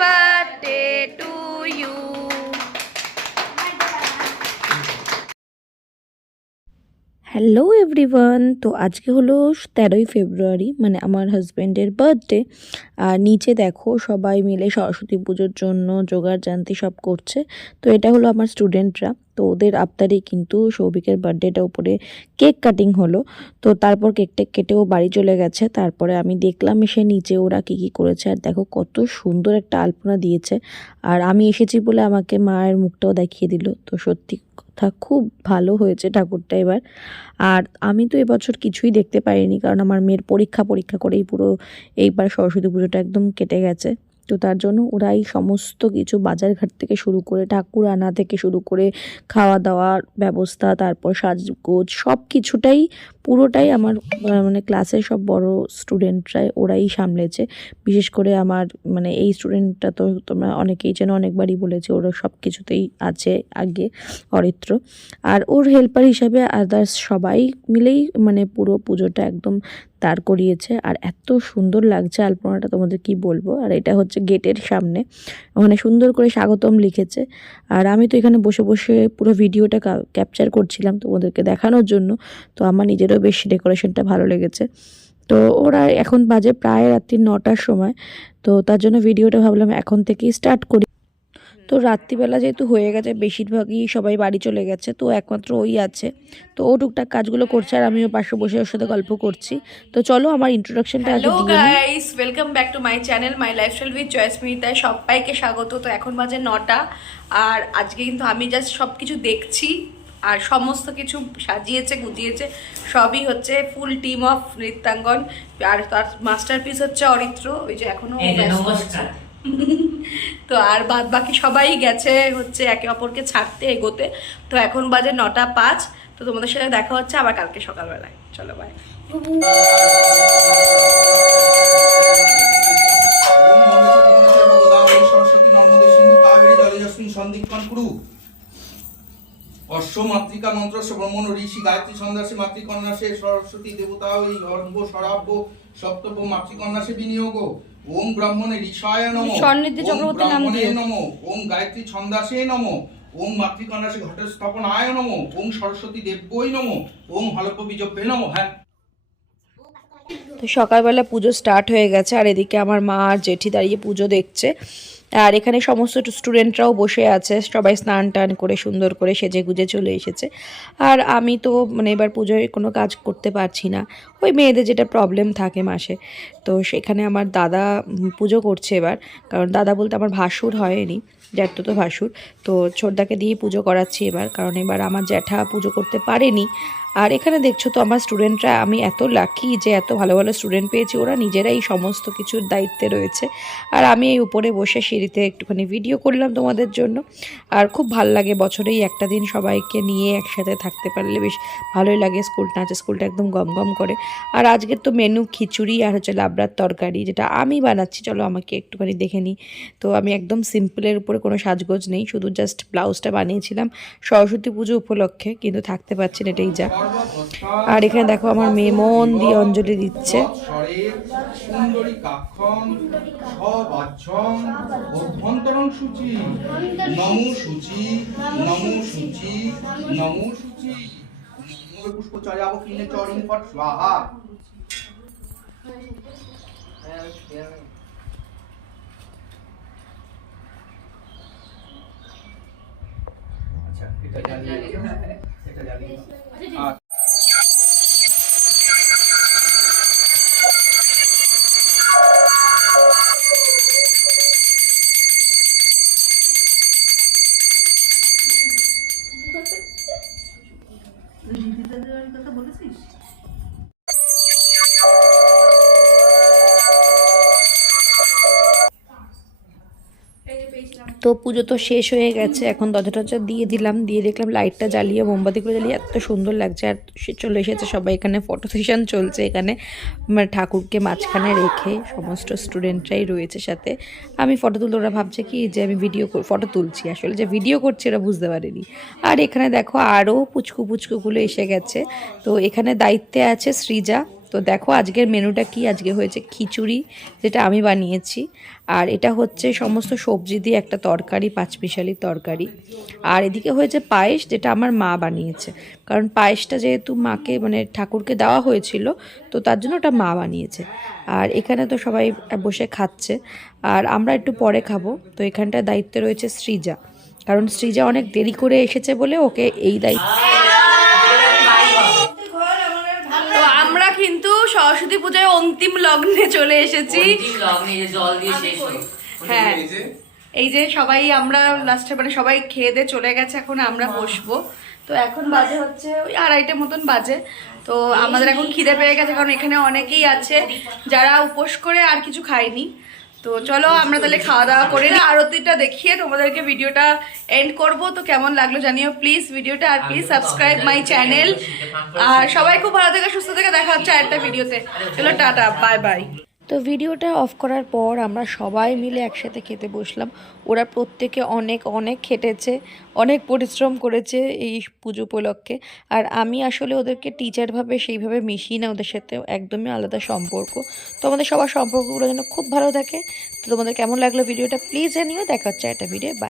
Birthday to you. Hello everyone, তো আজকে হলো 13ই ফেব্রুয়ারি, মানে আমার হাজব্যান্ডের বার্থডে। আর নিচে দেখো সবাই মিলে সরস্বতী পুজোর জন্য জোগাড় জান্তি সব করছে। তো এটা হলো আমার স্টুডেন্টরা, তো ওদের আবদারেই কিন্তু সৌভিকের বার্থডেটা উপরে কেক কাটিং হলো। তো তারপর কেকটা কেটেও বাড়ি চলে গেছে। তারপরে আমি দেখলাম এসে নিচে ওরা কী করেছে, আর দেখো কত সুন্দর একটা আলপনা দিয়েছে। আর আমি এসেছি বলে আমাকে মায়ের মুখটাও দেখিয়ে দিল। তো সত্যি কথা খুব ভালো হয়েছে ঠাকুরটা এবার। আর আমি তো এবছর কিছুই দেখতে পারিনি, কারণ আমার মেয়ের পরীক্ষা করেই পুরো এইবার সরস্বতী পুজোটা একদম কেটে গেছে। তো তার জন্য ওরাই সমস্ত কিছু বাজারঘাট থেকে শুরু করে ঠাকুর আনা থেকে শুরু করে খাওয়া দাওয়ার ব্যবস্থা, তারপর সাজগোজ সব কিছুটাই পুরোটাই আমার মানে ক্লাসের সব বড় স্টুডেন্টরাই ওরাই সামলেছে। বিশেষ করে আমার মানে এই স্টুডেন্টটা তো তোমরা অনেকেই যেন অনেকবারই বলেছে, ওরা সব কিছুতেই আছে আগে অরিত্র। আর ওর হেল্পার হিসাবে আদার্স সবাই মিলেই মানে পুরো পুজোটা একদম দাঁড় করিয়েছে। আর এত সুন্দর লাগছে আলপনাটা, তোমাদের কি বলবো। আর এটা হচ্ছে গেটের সামনে, ওখানে সুন্দর করে স্বাগতম লিখেছে। আর আমি তো এখানে বসে বসে পুরো ভিডিওটা ক্যাপচার করছিলাম তোমাদেরকে দেখানোর জন্য। তো আমার নিজেরও বেশ ডেকোরেশনটা ভালো লেগেছে। তো ওরা এখন বাজে প্রায় রাত্রি 9টার সময়, তো তার জন্য ভিডিওটা ভাবলাম এখন থেকেই স্টার্ট করি। তো রাত্রিবেলা যেহেতু হয়ে গেছে, বেশিরভাগই সবাই বাড়ি চলে গেছে, তো একমাত্র ওই আছে। তো ও টুকটাক কাজগুলো করছে আর আমিও পাশে বসে ওর সাথে গল্প করছি। তো চলো আমার ইন্ট্রোডাকশনটা আগে দিয়ে নিই। Guys, welcome back to my channel my lifestyle with জয়স্মিতায় সবাইকে স্বাগত। তো এখন বাজে 9টা, আর আজকে কিন্তু আমি জাস্ট সব কিছু দেখছি আর সমস্ত কিছু সাজিয়েছে গুজিয়েছে সবই হচ্ছে ফুল টিম অফ নৃত্যাঙ্গন। আর তার মাস্টারপিস হচ্ছে অরিত্র, ওই যে এখনো ব্যস্ত হচ্ছে। তো আর বাদ বাকি সবাই গেছে হচ্ছে একে অপরকে ছাড়তে এগোতে। তো এখন বাজে 9টা 5। তো তোমাদের সাথে দেখা হচ্ছে আবার কালকে সকালবেলায়। চলো বাই। অশ্ব মাতৃকা মন্ত্র ব্রহ্মণ ঋষি গায়ত্রী ছন্দাসে মাতৃকন্যাসে সরস্বতী দেবতা ওই অর্ঘ সরাব্য সপ্তব্য মাতৃকন্যাসে বিনিয়োগ। ওম ব্রাহ্মণে ঋষায় নমঃ, ওম ব্রাহ্মণে নমঃ, ওম গায়ত্রী ছন্দাসে নমঃ, ওম মাতৃকন্যাসে ঘটস্থাপনায় নমঃ, ওম সরস্বতী দেব্যই নমঃ, ওম হলব্য বীজভ্যে নমঃ। হ্যাঁ, তো সকালবেলা পুজো স্টার্ট হয়ে গেছে, আর এদিকে আমার মা আর জেঠি দাঁড়িয়ে পুজো দেখছে। আর এখানে সমস্ত স্টুডেন্টরাও বসে আছে, সবাই স্নান টান করে সুন্দর করে সেজে গুজে চলে এসেছে। আর আমি তো মানে এবার পুজোয় কোনো কাজ করতে পারছি না, ওই মেয়েদের যেটা প্রবলেম থাকে মাসে। তো সেখানে আমার দাদা পুজো করছে এবার, কারণ দাদা বলতে আমার ভাসুর হয়নি, জ্যাঠতো ভাসুর। তো ছোটদাকে দিয়ে পুজো করাচ্ছি এবার, কারণ এবার আমার জ্যাঠা পুজো করতে পারেনি। আর এখানে দেখছো তো আমার স্টুডেন্টরা, আমি এত লাকি যে এত ভালো ভালো স্টুডেন্ট পেয়েছি, ওরা নিজেরাই সমস্ত কিছুর দায়িত্বে রয়েছে। আর আমি এই উপরে বসে সিঁড়িতে একটুখানি ভিডিও করলাম তোমাদের জন্য। আর খুব ভালো লাগে বছরেই একটা দিন সবাইকে নিয়ে একসাথে থাকতে পারলে বেশ ভালোই লাগে। স্কুলটা আছে, স্কুলটা একদম গম করে। আর আজকের তো মেনু খিচুড়ি আর হচ্ছে লাবড়ার তরকারি, যেটা আমি বানাচ্ছি। চলো আমাকে একটুখানি দেখে নিই। তো আমি একদম সিম্পলের উপরে কোনো সাজগোজ নেই, শুধু জাস্ট ব্লাউজটা বানিয়েছিলাম সরস্বতী পুজো উপলক্ষে, কিন্তু থাকতে পারছেন এটাই যা। আর এখানে দেখো আমার মেয়ে মন দিয়ে অঞ্জলি দিচ্ছে। সুন্দরী কাক্ষং সবাচ্ছং অভ্যন্তরং সূচি নমো সূচি নমো সূচি নমো সূচি পুষ্পচর্যাব কিনে চরণ ফট স্বাহা। আচ্ছা, এটা জ্বালিয়ে এটা জ্বালিয়ে তো পুজো তো শেষ হয়ে গেছে, এখন দরজা টরজা দিয়ে দিলাম, দিয়ে দেখলাম লাইটটা জ্বালিয়ে মোমবাতিগুলো জ্বালিয়ে এত সুন্দর লাগছে। আর সে চলে এসেছে সবাই, এখানে ফটো সেশন চলছে। এখানে মানে ঠাকুরকে মাঝখানে রেখে সমস্ত স্টুডেন্টরাই রয়েছে সাথে। আমি ফটো তুলতে, ওরা ভাবছে কি যে আমি ফটো তুলছি, আসলে যে ভিডিও করছি ওরা বুঝতে পারেনি। আর এখানে দেখো আরও পুচকুগুলো এসে গেছে। তো এখানে দায়িত্বে আছে সৃজা, তো দেখো আজকের মেনুটা কি, আজকে হয়েছে খিচুড়ি যেটা আমি বানিয়েছি, আর এটা হচ্ছে সমস্ত সবজি দিয়ে একটা তরকারি, পাঁচমিশালি তরকারি, আর এদিকে হয়েছে পায়েস যেটা আমার মা বানিয়েছে, কারণ পায়েসটা যেহেতু মাকে মানে ঠাকুরকে দেওয়া হয়েছিল তো তার জন্য ওটা মা বানিয়েছে। আর এখানে তো সবাই বসে খাচ্ছে আর আমরা একটু পরে খাবো। তো এখানটায় দায়িত্বে রয়েছে সৃজা, কারণ সৃজা অনেক দেরি করে এসেছে বলে ওকে এই দায়িত্ব। তো আমরা কিন্তু সরস্বতী পূজায় অন্তিম লগ্নে চলে এসেছি। হ্যাঁ, এই যে সবাই আমরা লাস্টে মানে সবাই খেয়ে দিয়ে চলে গেছে, এখন আমরা বসবো। তো এখন বাজে হচ্ছে ওই 2:30 মতন বাজে। তো আমাদের এখন খিদে পেয়ে গেছে, কারণ এখানে অনেকেই আছে যারা উপোস করে আর কিছু খায়নি। তো চলো আমরা তাহলে খাওয়া দাওয়া করে আরতিটা দেখিয়ে তোমাদেরকে ভিডিওটা এন্ড করব। তো কেমন লাগলো জানিও প্লিজ ভিডিওটা, আর প্লিজ সাবস্ক্রাইব মাই চ্যানেল। আর সবাই খুব ভালো থেকে সুস্থ থেকে দেখা হচ্ছে আরেকটা ভিডিওতে। চলো টাটা, বাই বাই। তো ভিডিওটা অফ করার পর আমরা সবাই মিলে একসাথে খেতে বসলাম। ওরা প্রত্যেকে অনেক অনেক খেটেছে, অনেক পরিশ্রম করেছে এই পুজো উপলক্ষে। আর আমি আসলে ওদেরকে টিচারভাবে সেইভাবে মিশিয়ে না, ওদের সাথে একদমই আলাদা সম্পর্ক। তো আমাদের সবার সম্পর্কগুলো যেন খুব ভালো থাকে। তো তোমাদের কেমন লাগলো ভিডিওটা প্লিজ জানিও। দেখা হচ্ছে একটা ভিডিও। বাই।